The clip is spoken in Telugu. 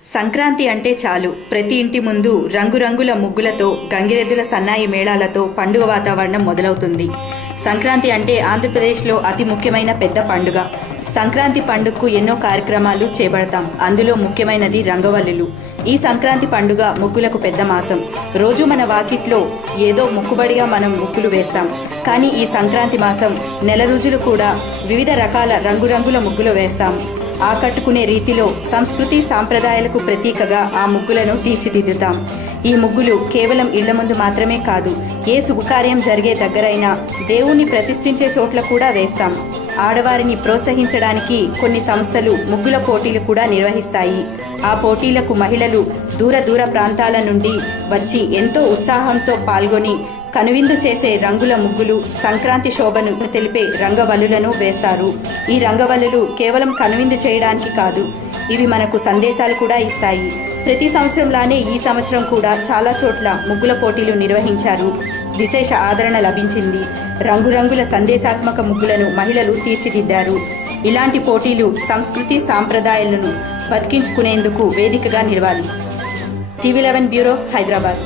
సంక్రాంతి అంటే చాలు ప్రతి ఇంటి ముందు రంగురంగుల ముగ్గులతో గంగిరెద్దుల సన్నాయి మేళాలతో పండుగ వాతావరణం మొదలవుతుంది. సంక్రాంతి అంటే ఆంధ్రప్రదేశ్లో అతి ముఖ్యమైన పెద్ద పండుగ. సంక్రాంతి పండుగకు ఎన్నో కార్యక్రమాలు చేపడతాం. అందులో ముఖ్యమైనది రంగవల్లులు. ఈ సంక్రాంతి పండుగ ముగ్గులకు పెద్ద మాసం. రోజు మన వాకిట్లో ఏదో మొక్కుబడిగా మనం ముగ్గులు వేస్తాం. కానీ ఈ సంక్రాంతి మాసం నెల రోజులు కూడా వివిధ రకాల రంగురంగుల ముగ్గులు వేస్తాం. ఆకట్టుకునే రీతిలో సంస్కృతి సాంప్రదాయాలకు ప్రతీకగా ఆ ముగ్గులను తీర్చిదిద్దుతాం. ఈ ముగ్గులు కేవలం ఇళ్ల ముందు మాత్రమే కాదు, ఏ శుభకార్యం జరిగే దగ్గరైనా దేవుణ్ణి ప్రతిష్ఠించే చోట్ల కూడా వేస్తాం. ఆడవారిని ప్రోత్సహించడానికి కొన్ని సంస్థలు ముగ్గుల పోటీలు కూడా నిర్వహిస్తాయి. ఆ పోటీలకు మహిళలు దూర దూర ప్రాంతాల నుండి వచ్చి ఎంతో ఉత్సాహంతో పాల్గొని కనువిందు చేసే రంగుల ముగ్గులు, సంక్రాంతి శోభను తెలిపే రంగవల్లులను వేస్తారు. ఈ రంగవల్లులు కేవలం కనువిందు చేయడానికి కాదు, ఇవి మనకు సందేశాలు కూడా ఇస్తాయి. ప్రతి సంవత్సరంలానే ఈ సంవత్సరం కూడా చాలా చోట్ల ముగ్గుల పోటీలు నిర్వహించారు. విశేష ఆదరణ లభించింది. రంగురంగుల సందేశాత్మక ముగ్గులను మహిళలు తీర్చిదిద్దారు. ఇలాంటి పోటీలు సంస్కృతి సాంప్రదాయాలను బతికించుకునేందుకు వేదికగా నిలవాలి. TV 11 bureau, Hyderabad.